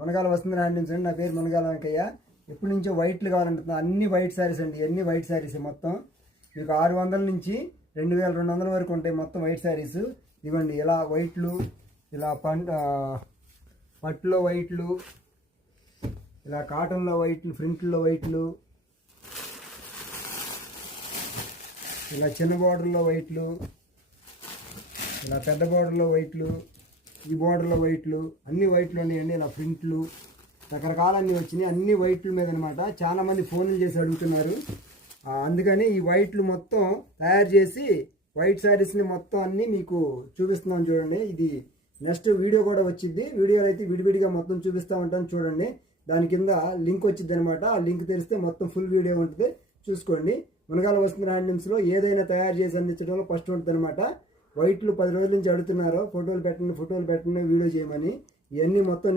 Munagala Vasundhara handlooms అండి. నా పేరు మునగాల వెంకయ్య. ఎప్పటి నుంచో వైట్లు కావాలంటున్నా. అన్ని వైట్ శారీస్ అండి, అన్ని వైట్ శారీస్. మొత్తం మీకు 600 నుంచి 2200 వరకు ఉంటాయి మొత్తం వైట్ శారీస్. ఇవ్వండి ఇలా వైట్లు, ఇలా పట్టులో వైట్లు, ఇలా కాటన్లో వైట్లు, ప్రింట్లో వైట్లు, ఇలా చిన్న బార్డర్లో వైట్లు, ఇలా పెద్ద బార్డర్లో వైట్లు, ఈ బార్డర్లో వైట్లు, అన్ని వైట్లు ఉన్నాయండి. ఇలా ప్రింట్లు రకరకాలన్నీ వచ్చినాయి, అన్ని వైట్ల మీద అనమాట. చాలామంది ఫోన్లు చేసి అడుగుతున్నారు. అందుకని ఈ వైట్లు మొత్తం తయారు చేసి వైట్ శారీస్ని మొత్తం అన్నీ మీకు చూపిస్తున్నాం చూడండి. ఇది నెక్స్ట్ వీడియో కూడా వచ్చింది. వీడియోలో అయితే విడివిడిగా మొత్తం చూపిస్తూ ఉంటాను చూడండి. దాని కింద లింక్ వచ్చింది అనమాట. ఆ లింక్ తెరిస్తే మొత్తం ఫుల్ వీడియో ఉంటుంది, చూసుకోండి. మునగాల వసుంధర హ్యాండ్లూమ్స్లో ఏదైనా తయారు చేసి అందించడంలో ఫస్ట్ ఉంటుంది అనమాట. వైట్లు 10 రోజుల నుంచి అడుగుతున్నారు, ఫోటోలు పెట్టండి వీడియో చేయమని. ఇవన్నీ మొత్తం